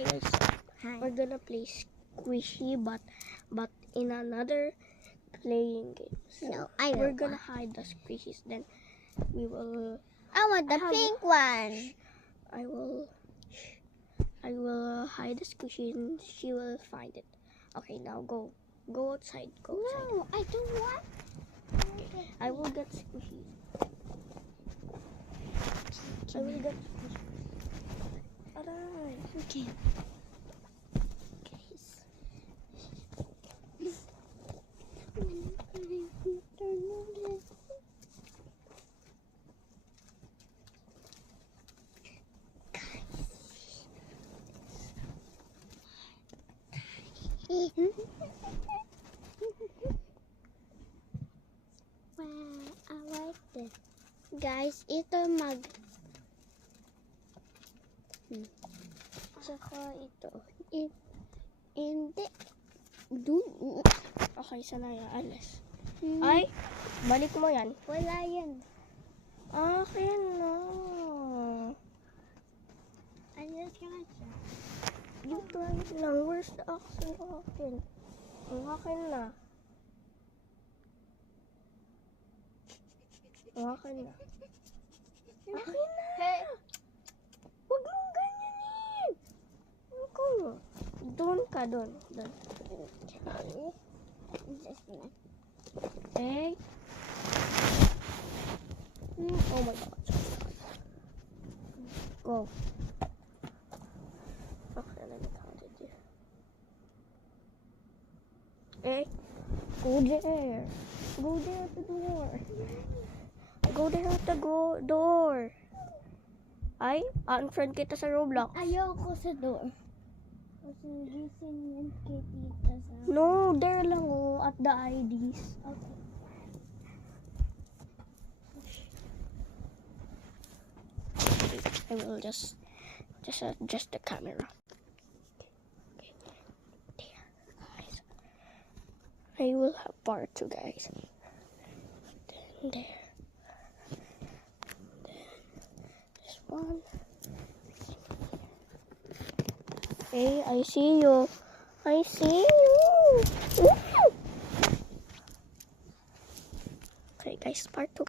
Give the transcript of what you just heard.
Hi guys. Hi. We're gonna play squishy, but in another playing game. So No, I we're don't gonna want. hide the squishies. Then we will. I want the have- pink one. I will hide the squishy, and she will find it. Okay, now go outside. Go outside. No, I don't want. I will get squishies. I will get squishies. Aray. Okay. Wow, I like this. Guys, ito Saka ito. Hindi. Okay, sanaya. Alas. Ay, balik mo yan. Wala yan. Akin na. Alas ka nga siya. You try it lang. Where's the action akin? Ang akin na. Ang akin na. Akin na. Hey. Huwag mong ganyanin. Ako. Doon ka, doon. Just na. Eh. Oh my god. Go. Okay, let me count it here. Eh. Go there. Go there at the door. Go there at the door. Ay, unfriend kita sa Roblox. Ayoko sa door. Kasi gising yan kay tita sa... No, there lang oh, at the IDs. Okay. I will just adjust the camera. Okay. There, guys. I will have part 2, guys. Then there. Then this one. Hey, I see you. I see you. Woo! Okay, guys, part 2.